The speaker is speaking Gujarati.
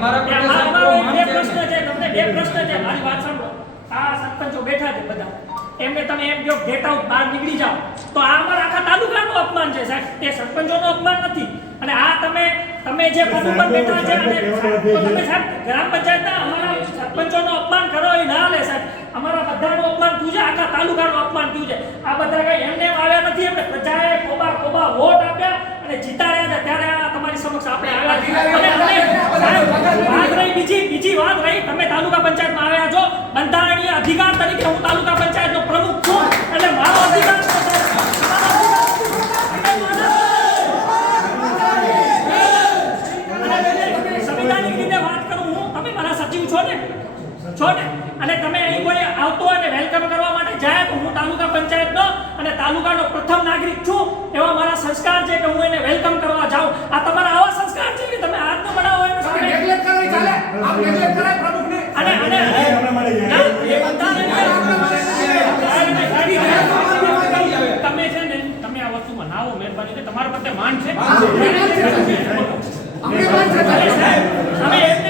અમારો બે પ્રશ્ન છે, તમને બે પ્રશ્ન છે, મારી વાત સાંભળો. આ સરપંચો બેઠા છે બધા, એમને તમે એમ કહો ગેટ આઉટ, બહાર નીકળી જાઓ, તો આ અમારા આખા તાલુકાનું અપમાન છે સાહેબ, તે સરપંચોનું અપમાન નથી. અને આ તમે જે પદ ઉપર બેઠા છે અને તો તમે સાહેબ ગ્રામ પંચાયતના અમારા સરપંચોનું અપમાન કરો એ ના લે સાહેબ. અમારા બધાનું અપમાન થયું છે, આખા તાલુકાનું અપમાન થયું છે. આ બધા કઈ એમને આવ્યા નથી, એમને પ્રજાએ ખોબા વોટ આપ્યા અને જીતાડ્યા છે, ત્યારે આ તમારી સમક્ષ આપણે આવ્યા છે. બીજી વાત રહી, તમે તાલુકા પંચાયતમાં આવ્યા છો, બંધારણીય અધિકાર તરીકે હું તાલુકા પંચાયતનો પ્રમુખ છું, એટલે મારો અધિકાર સંવિધાનિક રીતે વાત કરું હું, તમે મારા સચિવ છો ને અને તમે અહીં કોઈ આવતો હોય ને વેલકમ કરવા માટે જાય તો હું તાલુકા પંચાયતનો અને તાલુકાનો પ્રથમ નાગરિક છું, એવા મારા સંસ્કાર છે કે હું એને વેલકમ કરવા જાઉં. આ તમારા આવા સંસ્કાર છે કે તમે હાથ ન બનાવો એને સામે નેગ્લેક્ટ કરે ચાલે, આપ નેગ્લેક્ટ કરે પ્રમુખને અને તમે છે ને તમે આ વસ્તુમાં ના આવો, મહેરબાની કરીને તમારા પ્રત્યે માન છે, અમે એમને